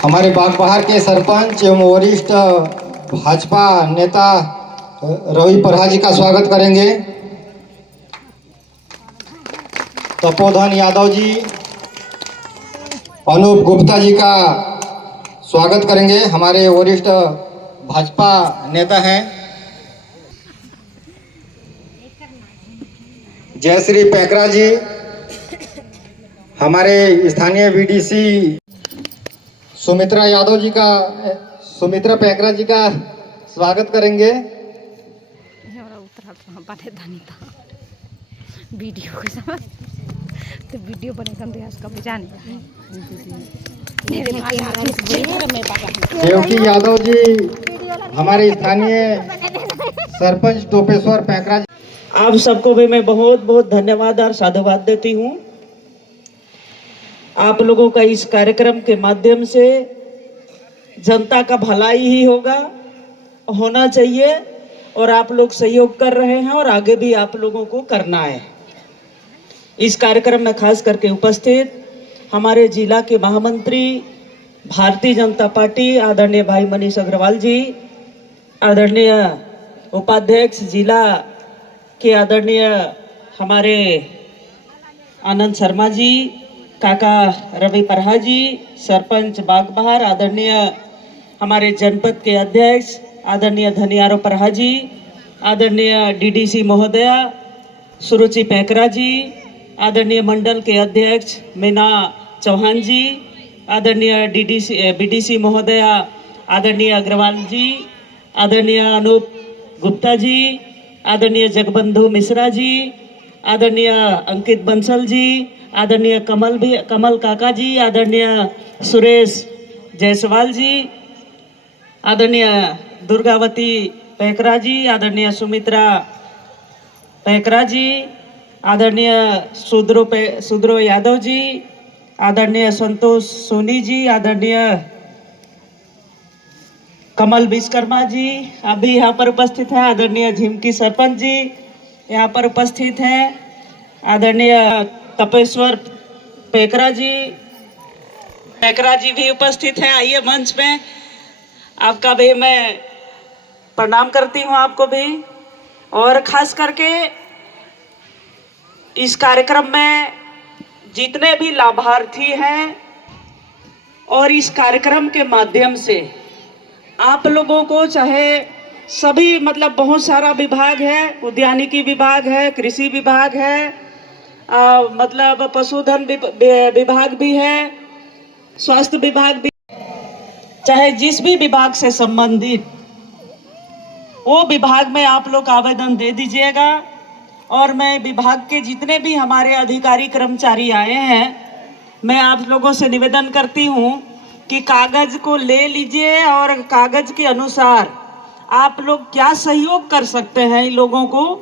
हमारे बागबहार के सरपंच एवं वरिष्ठ भाजपा नेता रवि परहा जी का स्वागत करेंगे। तपोधन यादव जी, अनूप गुप्ता जी का स्वागत करेंगे, हमारे वरिष्ठ भाजपा नेता हैं। जयश्री पैकरा जी, हमारे स्थानीय बीडीसी सुमित्रा पैकरा जी का स्वागत करेंगे। वीडियो बने देवकी यादव जी, हमारे स्थानीय सरपंच टोपेश्वर पैकरा जी। आप सबको भी मैं बहुत बहुत धन्यवाद और साधुवाद देती हूँ। आप लोगों का इस कार्यक्रम के माध्यम से जनता का भलाई ही होना चाहिए और आप लोग सहयोग कर रहे हैं और आगे भी आप लोगों को करना है। इस कार्यक्रम में खास करके उपस्थित हमारे जिला के महामंत्री भारतीय जनता पार्टी आदरणीय भाई मनीष अग्रवाल जी, आदरणीय उपाध्यक्ष जिला के आदरणीय हमारे आनंद शर्मा जी, काका रवि परहा जी, सरपंच बागबहार आदरणीय हमारे जनपद के अध्यक्ष आदरणीय धनियारो परहा जी, आदरणीय डीडीसी महोदया सुरुचि पैकरा जी, आदरणीय मंडल के अध्यक्ष मीना चौहान जी, आदरणीय बीडीसी महोदया आदरणीय अग्रवाल जी, आदरणीय अनूप गुप्ता जी, आदरणीय जगबंधु मिश्रा जी, आदरणीय अंकित बंसल जी, आदरणीय कमल काका जी, आदरणीय सुरेश जायसवाल जी, आदरणीय दुर्गावती पैकरा जी, आदरणीय सुमित्रा पैकरा जी, आदरणीय सुद्रो यादव जी, आदरणीय संतोष सोनी जी, आदरणीय कमल विश्वकर्मा जी अभी यहाँ पर उपस्थित हैं, आदरणीय झिमकी सरपंच जी यहाँ पर उपस्थित हैं, आदरणीय तपेश्वर पैकरा जी भी उपस्थित हैं। आइए मंच में, आपका भी मैं प्रणाम करती हूँ आपको भी। और खास करके इस कार्यक्रम में जितने भी लाभार्थी हैं और इस कार्यक्रम के माध्यम से आप लोगों को चाहे सभी मतलब बहुत सारा विभाग है, उद्यानिकी विभाग है, कृषि विभाग है, मतलब पशुधन विभाग भी है, स्वास्थ्य विभाग भी, चाहे जिस भी विभाग से संबंधित वो विभाग में आप लोग आवेदन दे दीजिएगा। और मैं विभाग के जितने भी हमारे अधिकारी कर्मचारी आए हैं, मैं आप लोगों से निवेदन करती हूँ कि कागज को ले लीजिए और कागज के अनुसार आप लोग क्या सहयोग कर सकते हैं इन लोगों को,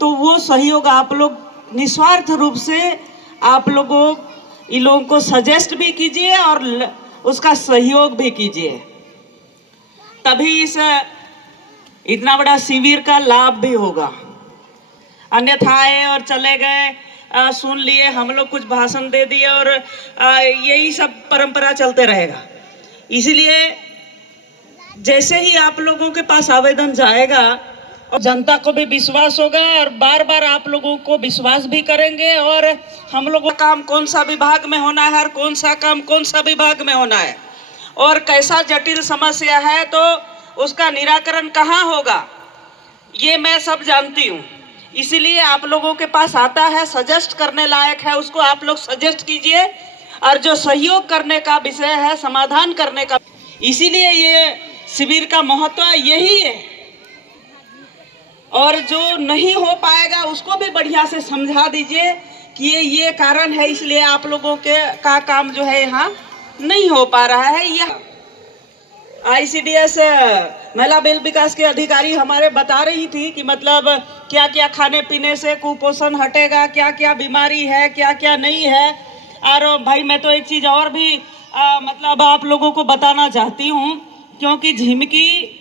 तो वो सहयोग आप लोग निस्वार्थ रूप से आप लोगों इन लोगों को सजेस्ट भी कीजिए और उसका सहयोग भी कीजिए, तभी इस इतना बड़ा शिविर का लाभ भी होगा। अन्यथा आए और चले गए, सुन लिए, हम लोग कुछ भाषण दे दिए और यही सब परंपरा चलते रहेगा। इसलिए जैसे ही आप लोगों के पास आवेदन जाएगा और जनता को भी विश्वास होगा और बार बार आप लोगों को विश्वास भी करेंगे और हम लोगों का काम कौन सा विभाग में होना है और कौन सा काम कौन सा विभाग में होना है और कैसा जटिल समस्या है तो उसका निराकरण कहाँ होगा, ये मैं सब जानती हूँ। इसीलिए आप लोगों के पास आता है, सजेस्ट करने लायक है, उसको आप लोग सजेस्ट कीजिए और जो सहयोग करने का विषय है, समाधान करने का, इसीलिए ये शिविर का महत्व यही है। और जो नहीं हो पाएगा उसको भी बढ़िया से समझा दीजिए कि ये कारण है, इसलिए आप लोगों के का काम जो है यहाँ नहीं हो पा रहा है। यह ICDS महिला बाल विकास के अधिकारी हमारे बता रही थी कि मतलब क्या क्या खाने पीने से कुपोषण हटेगा, क्या क्या बीमारी है, क्या क्या नहीं है। और भाई मैं तो एक चीज़ और भी मतलब आप लोगों को बताना चाहती हूँ, क्योंकि झिमकी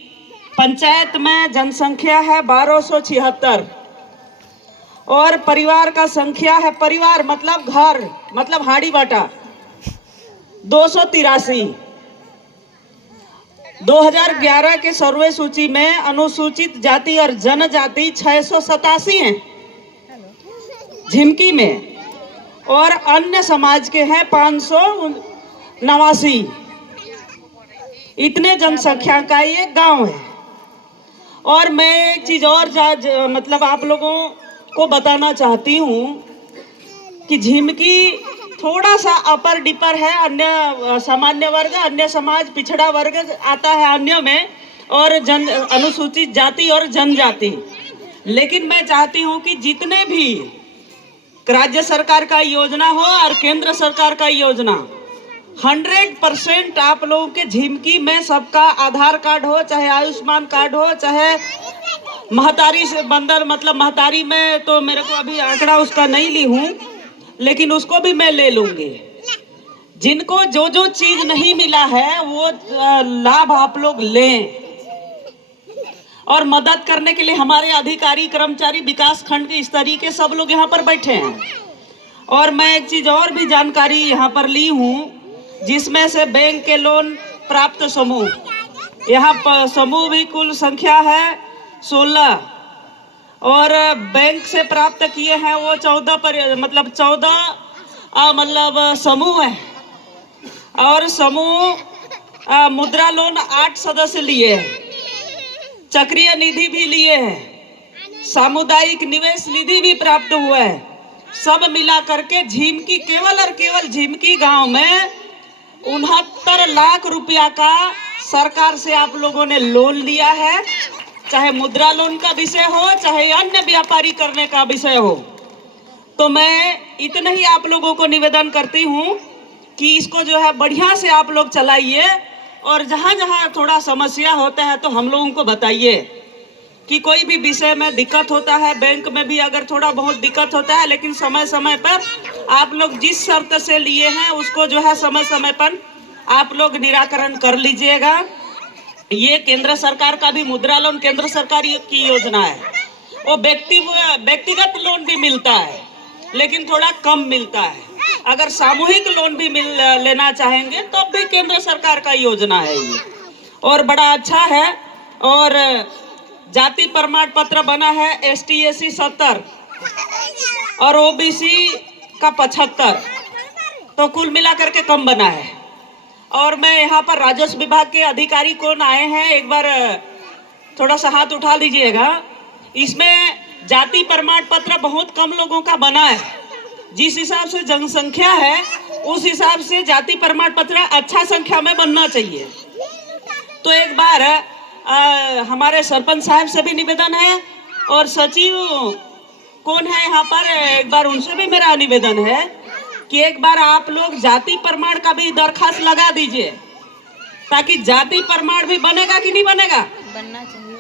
पंचायत में जनसंख्या है 1276 और परिवार का संख्या है, परिवार मतलब घर मतलब हाड़ी बाटा 283 2011 के सर्वे सूची में अनुसूचित जाति और जनजाति 687 हैं झिमकी में, और अन्य समाज के हैं 589। इतने जनसंख्या का ये गांव है। और मैं एक चीज और मतलब आप लोगों को बताना चाहती हूँ कि झिमकी थोड़ा सा अपर डिपर है, अन्य सामान्य वर्ग, अन्य समाज, पिछड़ा वर्ग आता है अन्य में, और अनुसूचित जाति और जनजाति। लेकिन मैं चाहती हूँ कि जितने भी राज्य सरकार का योजना हो और केंद्र सरकार का योजना, 100% आप लोगों के झिमकी में सबका आधार कार्ड हो, चाहे आयुष्मान कार्ड हो, चाहे महतारी से बंदर, मतलब महतारी में तो मेरे को अभी आंकड़ा उसका नहीं ली हूँ, लेकिन उसको भी मैं ले लूंगी। जिनको जो जो चीज नहीं मिला है वो लाभ आप लोग लें। और मदद करने के लिए हमारे अधिकारी, कर्मचारी, विकास खंड के स्तरीय के सब लोग यहाँ पर बैठे हैं। और मैं एक चीज और भी जानकारी यहाँ पर ली हूँ, जिसमें से बैंक के लोन प्राप्त समूह, यहाँ पर समूह भी कुल संख्या है 16, और बैंक से प्राप्त किए हैं वो 14 मतलब समूह है। और समूह मुद्रा लोन 8 सदस्य लिए हैं, चक्रीय निधि भी लिए हैं, सामुदायिक निवेश निधि भी प्राप्त हुआ है। सब मिला करके झिमकी, केवल और केवल झिमकी गांव में 69 लाख रुपया का सरकार से आप लोगों ने लोन लिया है, चाहे मुद्रा लोन का विषय हो, चाहे अन्य व्यापारी करने का विषय हो। तो मैं इतना ही आप लोगों को निवेदन करती हूँ कि इसको जो है बढ़िया से आप लोग चलाइए, और जहाँ जहाँ थोड़ा समस्या होता है तो हम लोगों को बताइए कि कोई भी विषय में दिक्कत होता है, बैंक में भी अगर थोड़ा बहुत दिक्कत होता है, लेकिन समय समय पर आप लोग जिस शर्त से लिए हैं उसको जो है समय समय पर आप लोग निराकरण कर लीजिएगा। ये केंद्र सरकार का भी मुद्रा लोन केंद्र सरकार की योजना है, वो व्यक्तिगत लोन भी मिलता है, लेकिन थोड़ा कम मिलता है। अगर सामूहिक लोन भी लेना चाहेंगे तो भी केंद्र सरकार का योजना है ये, और बड़ा अच्छा है। और जाति प्रमाण पत्र बना है ST SC 70 और OBC का 75, तो कुल मिलाकर के कम बना है। और मैं यहाँ पर राजस्व विभाग के अधिकारी कौन आए हैं, एक बार थोड़ा सा हाथ उठा लीजिएगा। इसमें जाति प्रमाण पत्र बहुत कम लोगों का बना है, जिस हिसाब से जनसंख्या है उस हिसाब से जाति प्रमाण पत्र अच्छा संख्या में बनना चाहिए। तो एक बार हमारे सरपंच साहब से भी निवेदन है, और सचिव कौन है यहाँ पर, एक बार उनसे भी मेरा निवेदन है कि एक बार आप लोग जाति प्रमाण का भी दरखास्त लगा दीजिए, ताकि जाति प्रमाण भी बनेगा कि नहीं बनेगा, बनना चाहिए,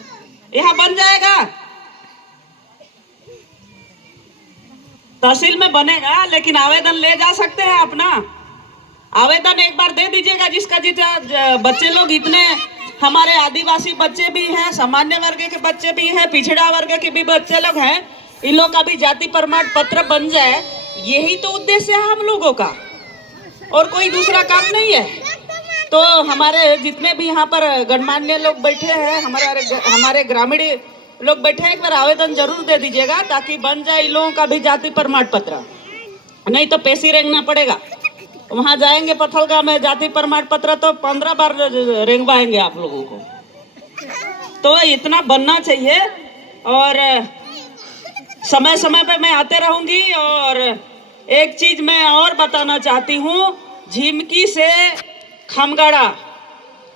यहाँ बन जाएगा, तहसील में बनेगा। लेकिन आवेदन ले जा सकते हैं अपना, आवेदन एक बार दे दीजिएगा। जिसका जितना बच्चे लोग, इतने हमारे आदिवासी बच्चे भी हैं, सामान्य वर्ग के बच्चे भी हैं, पिछड़ा वर्ग के भी बच्चे लोग हैं, इन लोग का भी जाति प्रमाण पत्र बन जाए, यही तो उद्देश्य है हम लोगों का, और कोई दूसरा काम नहीं है। तो हमारे जितने भी यहाँ पर गणमान्य लोग बैठे हैं, हमारे ग्रामीण लोग बैठे हैं, एक बार आवेदन जरूर दे दीजिएगा, ताकि बन जाए इन लोगों का भी जाति प्रमाण पत्र। नहीं तो पेशी रेंगना पड़ेगा, वहां जाएंगे पथलगा में जाति प्रमाण पत्र तो 15 बार रेंगवाएंगे आप लोगों को। तो इतना बनना चाहिए, और समय समय पे मैं आते रहूंगी। और एक चीज मैं और बताना चाहती हूँ, झिमकी से खमगड़ा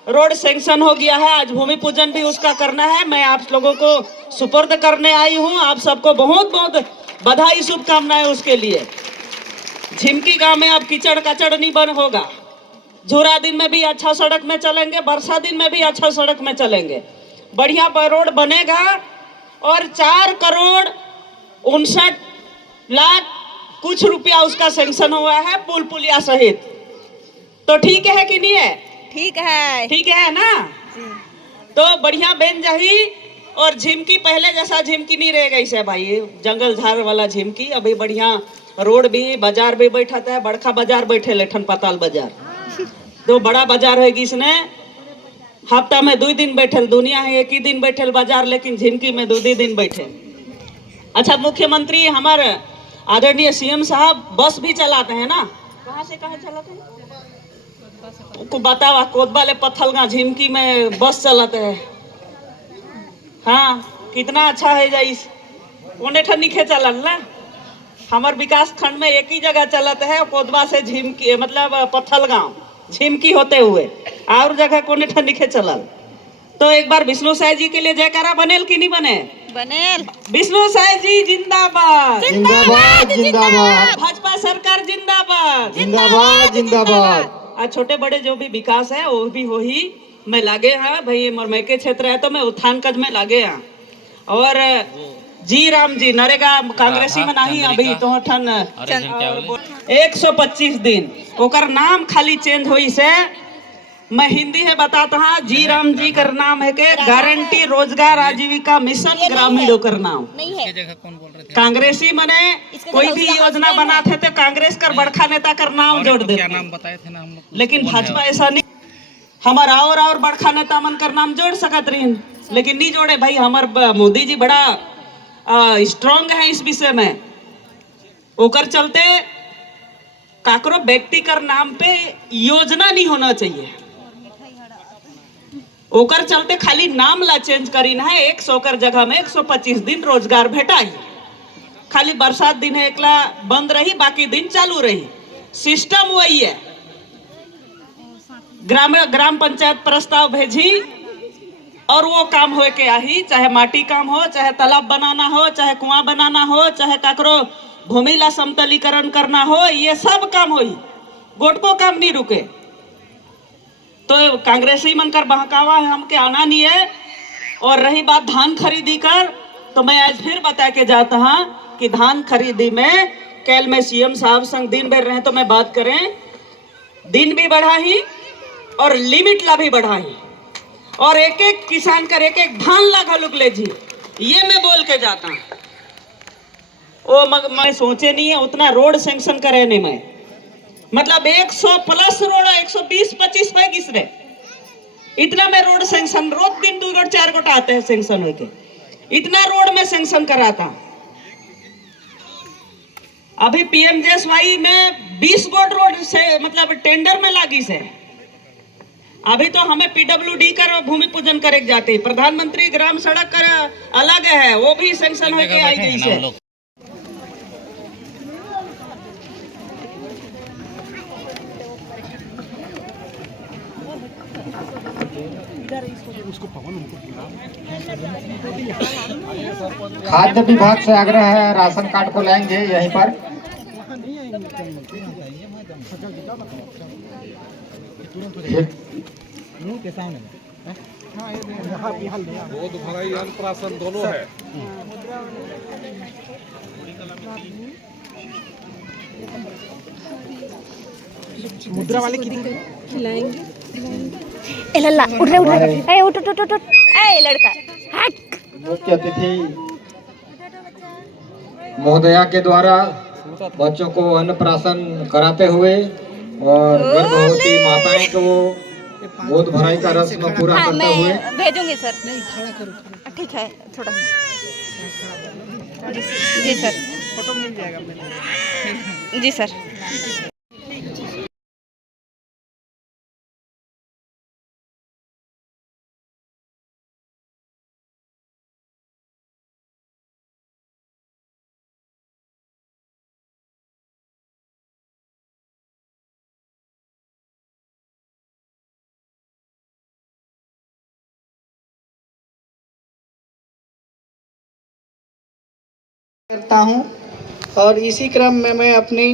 रोड सैंक्शन हो गया है, आज भूमि पूजन भी उसका करना है। मैं आप लोगों को सुपुर्द करने आई हूँ, आप सबको बहुत बहुत बधाई, शुभकामनाएं उसके लिए। झिमकी गांव में अब कीचड़ कचड़ नहीं बन होगा, झूरा दिन में भी अच्छा सड़क में चलेंगे, बरसा दिन में भी अच्छा सड़क में चलेंगे, बढ़िया रोड बनेगा। और 4,59,00,000 कुछ रुपया उसका सैंक्शन हुआ है, पुल पुलिया सहित। तो ठीक है कि नहीं है? ठीक है, ठीक है ना? तो बढ़िया बन जाही। और झिमकी पहले जैसा झिमकी नहीं रहेगा इसे भाई, जंगल झाड़ वाला झिमकी। अभी बढ़िया रोड भी, बाजार भी बैठाता है, बड़का बाजार बैठे लेठन पाताल बाजार, तो बड़ा बाजार है इसने। हफ्ता में 2 दिन बैठल, दुनिया है 1 ही दिन बैठल बाजार, लेकिन झिनकी में 2 दिन बैठे। अच्छा, मुख्यमंत्री हमारे आदरणीय सीएम साहब बस भी चलाते हैं ना, कहाँ से कहाँ चलाते हैं को बतावा, कोदबा ले पत्थलगा झिमकी में बस चलाते हैं। हाँ, कितना अच्छा है जाइस, ओने ठनिखे चलल ना, हमार विकास खंड में एक ही जगह चलत है, कोदबा से झिमकी मतलब पत्थलगांव झिमकी होते हुए, और जगह कोने ठनिखे चलल। तो एक बार विष्णु साय जी के लिए जयकारा बनेल कि नहीं बने? बनेल। विष्णु साय जी जिंदाबाद, जिंदाबाद जिंदाबाद, भाजपा सरकार जिंदाबाद, जिंदाबाद जिंदाबाद। आज छोटे बड़े जो भी विकास है वो भी वही मैं लागे हैं भाई, मोर के क्षेत्र है तो मैं उत्थानगंज में लागे हैं। और जी राम जी नरेगा कांग्रेसी में नहीं अभी तो ठन 125 दिन ओकर नाम खाली चेंज हुई से, मैं हिंदी है बताता हाँ, जी राम जी कर नाम है के गारंटी रोजगार आजीविका मिशन ग्रामीण ओकर नाम नहीं है। कांग्रेसी मने कोई भी योजना बनाते थे कांग्रेस कर बड़का नेता कर नाम जोड़ देते, क्या नाम बताए थे ना हम लोग, लेकिन भाजपा ऐसा नहीं, हमारा और बड़का नेता मन कर नाम जोड़ सकत रही, लेकिन नहीं जोड़े भाई। हमार मोदी जी बड़ा स्ट्रांग है इस विषय में, ओकर चलते काकरो व्यक्ति कर नाम पे योजना नहीं होना चाहिए, ओकर चलते खाली नाम ला चेंज करीन है। 100 कर जगह में 125 दिन रोजगार भेटाई, खाली बरसात दिन है एकला बंद रही, बाकी दिन चालू रही, सिस्टम वही है। ग्राम पंचायत प्रस्ताव भेजी और वो काम हो के आही, चाहे माटी काम हो, चाहे तालाब बनाना हो, चाहे कुआं बनाना हो, चाहे काकरो भूमि ला समतलीकरण करना हो, ये सब काम होई, गोटको काम नहीं रुके। तो कांग्रेसी मन कर बहकावा है हमके आना नहीं है। और रही बात धान खरीदी कर, तो मैं आज फिर बता के जाता हाँ कि धान खरीदी में कल में सीएम साहब संग दिन भर रहे तो मैं बात करें, दिन भी बढ़ा ही और लिमिट ला भी बढ़ा ही, और एक एक किसान कर एक धान ला घलुक ले जी, ये मैं बोल के जाता हूँ। मैं सोचे नहीं है उतना रोड सैंक्शन करे नहीं, मैं मतलब 100+ रोड 120-25 पे किस रे इतना में रोड सैंक्शन, रोज दिन 2 गोट 4 गोट आते हैं सैंक्शन होके, इतना रोड में सैंक्शन कराता। अभी पीएमजेएसवाई में 20 गोट रोड से मतलब टेंडर में लागी से, अभी तो हमें पीडब्ल्यूडी कर भूमि पूजन करे जाते हैं, प्रधानमंत्री ग्राम सड़क कर अलग है, वो भी सैंक्शन होके आई गई से। खाद्य विभाग से आग्रह है, राशन कार्ड को लाएंगे यहीं पर। बोध भराई अनप्राशन दोनों है। मुद्रा वाले की खिलाएंगे। ए लल्ला उठ रे, ए उठ उठ उठ, ए लड़का हट। मुख्य अतिथि महोदया के द्वारा बच्चों को अन्नप्राशन कराते हुए और गर्भवती माताएं को गोद भराई का रस्म पूरा हाँ, करते हुए मैं भेजूंगी सर। नहीं खड़ा करो, ठीक है थोड़ा जी सर, फोटो मिल जाएगा जी सर। करता हूं और इसी क्रम में मैं अपनी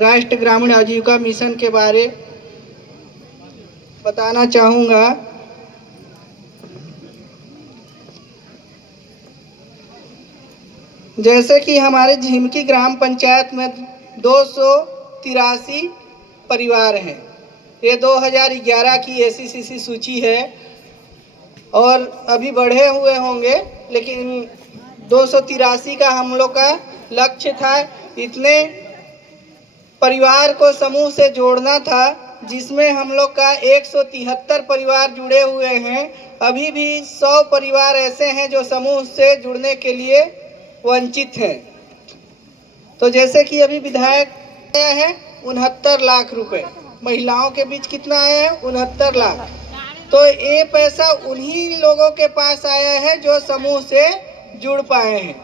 राष्ट्रीय ग्रामीण आजीविका मिशन के बारे बताना चाहूँगा। जैसे कि हमारे झिमकी ग्राम पंचायत में 283 परिवार हैं। ये 2011 की एसीसीसी सूची है और अभी बढ़े हुए होंगे, लेकिन 283 का हम लोग का लक्ष्य था। इतने परिवार को समूह से जोड़ना था जिसमें हम लोग का 173 परिवार जुड़े हुए हैं। अभी भी 100 परिवार ऐसे हैं जो समूह से जुड़ने के लिए वंचित हैं। तो जैसे कि अभी विधायक आया है 69 लाख रुपए, महिलाओं के बीच कितना आया है 69 लाख। तो ये पैसा उन्हीं लोगों के पास आया है जो समूह से जुड़ पाए हैं।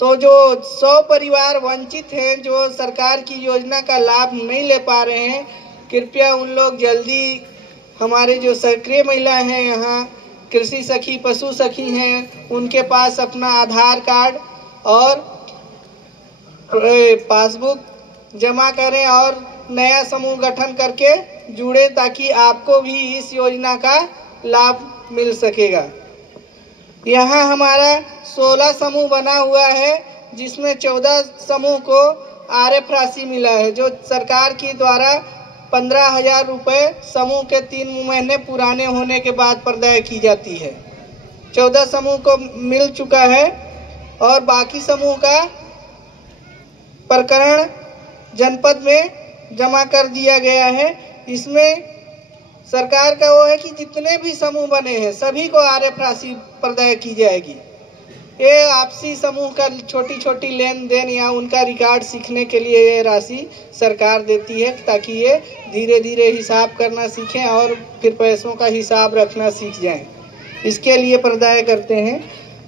तो जो 100 परिवार वंचित हैं, जो सरकार की योजना का लाभ नहीं ले पा रहे हैं, कृपया उन लोग जल्दी, हमारे जो सक्रिय महिलाएं हैं यहाँ, कृषि सखी, पशु सखी हैं, उनके पास अपना आधार कार्ड और पासबुक जमा करें और नया समूह गठन करके जुड़े, ताकि आपको भी इस योजना का लाभ मिल सकेगा। यहाँ हमारा 16 समूह बना हुआ है, जिसमें 14 समूह को आरएफ राशि मिला है, जो सरकार की द्वारा 15,000 रुपये समूह के 3 महीने पुराने होने के बाद प्रदाय की जाती है। 14 समूह को मिल चुका है और बाकी समूह का प्रकरण जनपद में जमा कर दिया गया है। इसमें सरकार का वो है कि जितने भी समूह बने हैं सभी को आरएफ राशि प्रदाय की जाएगी। ये आपसी समूह का छोटी छोटी लेन देन या उनका रिकॉर्ड सीखने के लिए ये राशि सरकार देती है, ताकि ये धीरे धीरे हिसाब करना सीखें और फिर पैसों का हिसाब रखना सीख जाएं। इसके लिए प्रदाय करते हैं।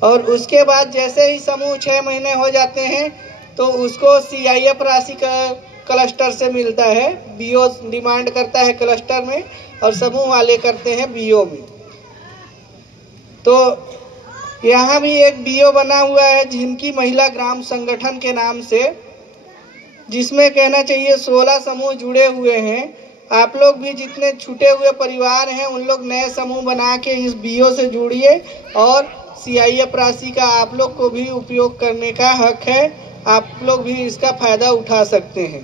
और उसके बाद जैसे ही समूह 6 महीने हो जाते हैं तो उसको सीआईएफ राशि का क्लस्टर से मिलता है। बीओ डिमांड करता है क्लस्टर में और समूह वाले करते हैं बीओ में। तो यहाँ भी एक बीओ बना हुआ है जिनकी महिला ग्राम संगठन के नाम से, जिसमें कहना चाहिए 16 समूह जुड़े हुए हैं। आप लोग भी जितने छूटे हुए परिवार हैं उन लोग नए समूह बना के इस बीओ से जुड़िए और सीआईएफ राशि का आप लोग को भी उपयोग करने का हक है। आप लोग भी इसका फायदा उठा सकते हैं।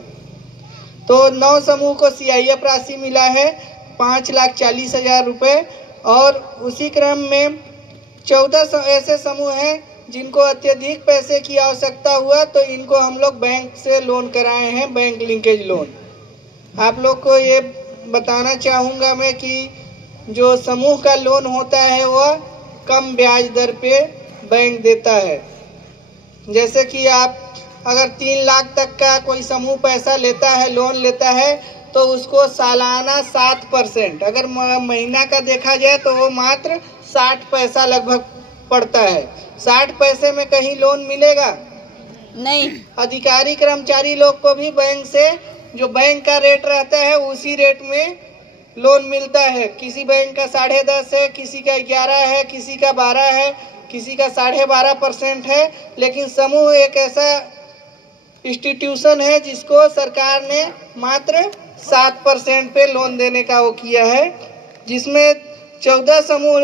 तो 9 समूह को सीआईएफ राशि मिला है 5,40,000 रुपये। और उसी क्रम में 14 ऐसे समूह हैं जिनको अत्यधिक पैसे की आवश्यकता हुआ, तो इनको हम लोग बैंक से लोन कराए हैं, बैंक लिंकेज लोन। आप लोग को ये बताना चाहूँगा मैं कि जो समूह का लोन होता है वह कम ब्याज दर पे बैंक देता है। जैसे कि आप अगर 3 लाख तक का कोई समूह पैसा लेता है, लोन लेता है, तो उसको सालाना 7%, अगर महीना का देखा जाए तो वो मात्र 60 पैसा लगभग पड़ता है। 60 पैसे में कहीं लोन मिलेगा नहीं। अधिकारी कर्मचारी लोग को भी बैंक से जो बैंक का रेट रहता है उसी रेट में लोन मिलता है। किसी बैंक का 10.5 है, किसी का 11 है, किसी का 12 है, किसी का 12.5% है। लेकिन समूह एक ऐसा इंस्टीट्यूशन है जिसको सरकार ने मात्र 7% पे लोन देने का वो किया है, जिसमें 14 समूह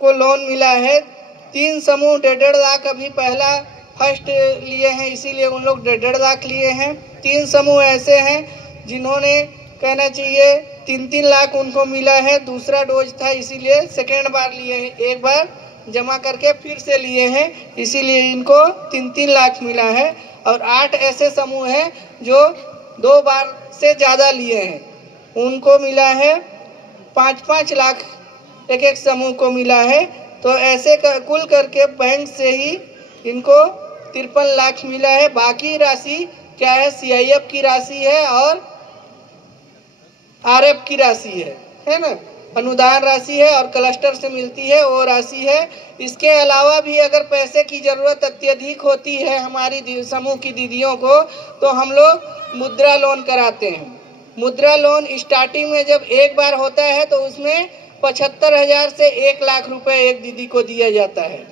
को लोन मिला है। 3 समूह 1.5 लाख अभी पहला फर्स्ट लिए हैं, इसीलिए उन लोग 1.5 लाख लिए हैं। 3 समूह ऐसे हैं जिन्होंने कहना चाहिए 3-3 लाख उनको मिला है। दूसरा डोज था इसीलिए सेकेंड बार लिए हैं, एक बार जमा करके फिर से लिए हैं, इसीलिए इनको 3-3 लाख मिला है। और 8 ऐसे समूह हैं जो 2 बार से ज़्यादा लिए हैं, उनको मिला है 5-5 लाख एक एक समूह को मिला है। तो ऐसे कुल करके बैंक से ही इनको 53 लाख मिला है। बाकी राशि क्या है, सीआईएफ की राशि है और आरएफ की राशि है ना, अनुदान राशि है और क्लस्टर से मिलती है वो राशि है। इसके अलावा भी अगर पैसे की ज़रूरत अत्यधिक होती है हमारी समूह की दीदियों को, तो हम लोग मुद्रा लोन कराते हैं। मुद्रा लोन स्टार्टिंग में जब एक बार होता है तो उसमें 75,000 से 1 लाख रुपए एक दीदी को दिया जाता है।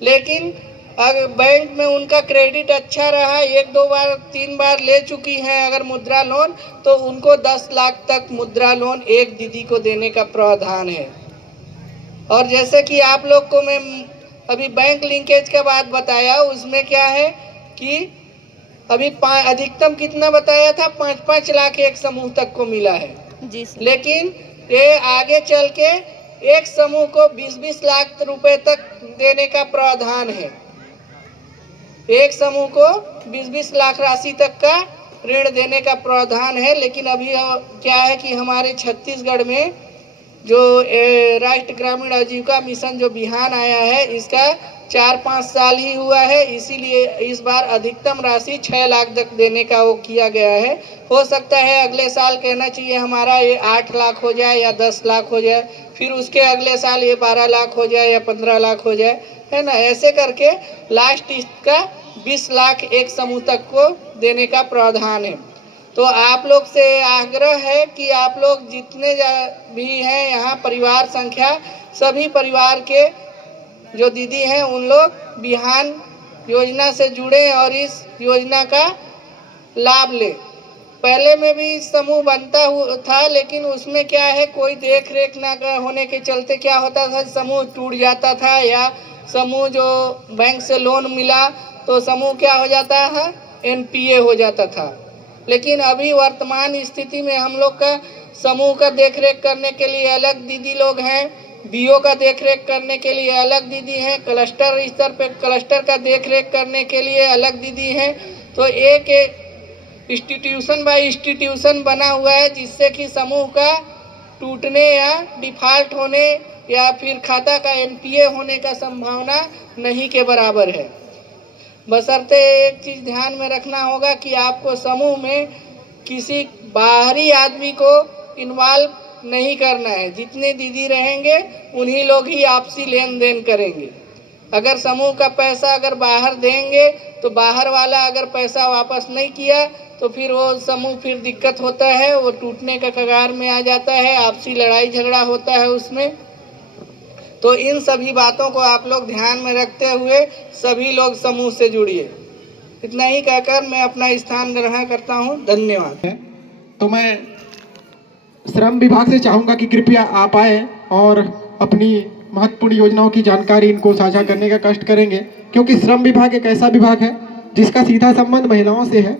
लेकिन अगर बैंक में उनका क्रेडिट अच्छा रहा, 1-2 बार 3 बार ले चुकी हैं अगर मुद्रा लोन, तो उनको 10 लाख तक मुद्रा लोन एक दीदी को देने का प्रावधान है। और जैसे कि आप लोग को मैं अभी बैंक लिंकेज का बात बताया, उसमें क्या है कि अभी अधिकतम कितना बताया था, 5-5 लाख एक समूह तक को मिला है जी सर। लेकिन ये आगे चल के एक समूह को 20-20 लाख रुपए तक देने का प्रावधान है। एक समूह को 20-20 लाख राशि तक का ऋण देने का प्रावधान है, लेकिन अभी क्या है कि हमारे छत्तीसगढ़ में जो राष्ट्रीय ग्रामीण आजीविका मिशन जो बिहान आया है, इसका 4-5 साल ही हुआ है, इसीलिए इस बार अधिकतम राशि 6 लाख तक देने का वो किया गया है। हो सकता है अगले साल कहना चाहिए हमारा ये 8 लाख हो जाए या 10 लाख हो जाए, फिर उसके अगले साल ये 12 लाख हो जाए या 15 लाख हो जाए, है ना। ऐसे करके लास्ट इसका 20 लाख एक समूह तक को देने का प्रावधान है। तो आप लोग से आग्रह है कि आप लोग जितने भी हैं यहाँ परिवार संख्या, सभी परिवार के जो दीदी हैं उन लोग बिहान योजना से जुड़े और इस योजना का लाभ लें। पहले में भी समूह बनता था, लेकिन उसमें क्या है, कोई देख रेख ना होने के चलते क्या होता था, समूह टूट जाता था, या समूह जो बैंक से लोन मिला तो समूह क्या हो जाता है, NPA हो जाता था। लेकिन अभी वर्तमान स्थिति में हम लोग का समूह का देखरेख करने के लिए अलग दीदी लोग हैं, BO का देखरेख करने के लिए अलग दीदी हैं, क्लस्टर स्तर पे क्लस्टर का देखरेख करने के लिए अलग दीदी हैं। तो एक इंस्टीट्यूशन बाय इंस्टीट्यूशन बना हुआ है, जिससे कि समूह का टूटने या डिफॉल्ट होने या फिर खाता का NPA होने का संभावना नहीं के बराबर है। बशर्ते एक चीज़ ध्यान में रखना होगा कि आपको समूह में किसी बाहरी आदमी को इन्वॉल्व नहीं करना है। जितने दीदी रहेंगे उन्हीं लोग ही आपसी लेन देन करेंगे। अगर समूह का पैसा अगर बाहर देंगे तो बाहर वाला अगर पैसा वापस नहीं किया तो फिर वो समूह फिर दिक्कत होता है, वो टूटने का कगार में आ जाता है, आपसी लड़ाई झगड़ा होता है उसमें। तो इन सभी बातों को आप लोग ध्यान में रखते हुए सभी लोग समूह से जुड़िए। इतना ही कहकर मैं अपना स्थान ग्रहण करता हूँ। धन्यवाद। तो मैं श्रम विभाग से चाहूँगा कि कृपया आप आए और अपनी महत्वपूर्ण योजनाओं की जानकारी इनको साझा करने का कष्ट करेंगे, क्योंकि श्रम विभाग एक ऐसा विभाग है जिसका सीधा संबंध महिलाओं से है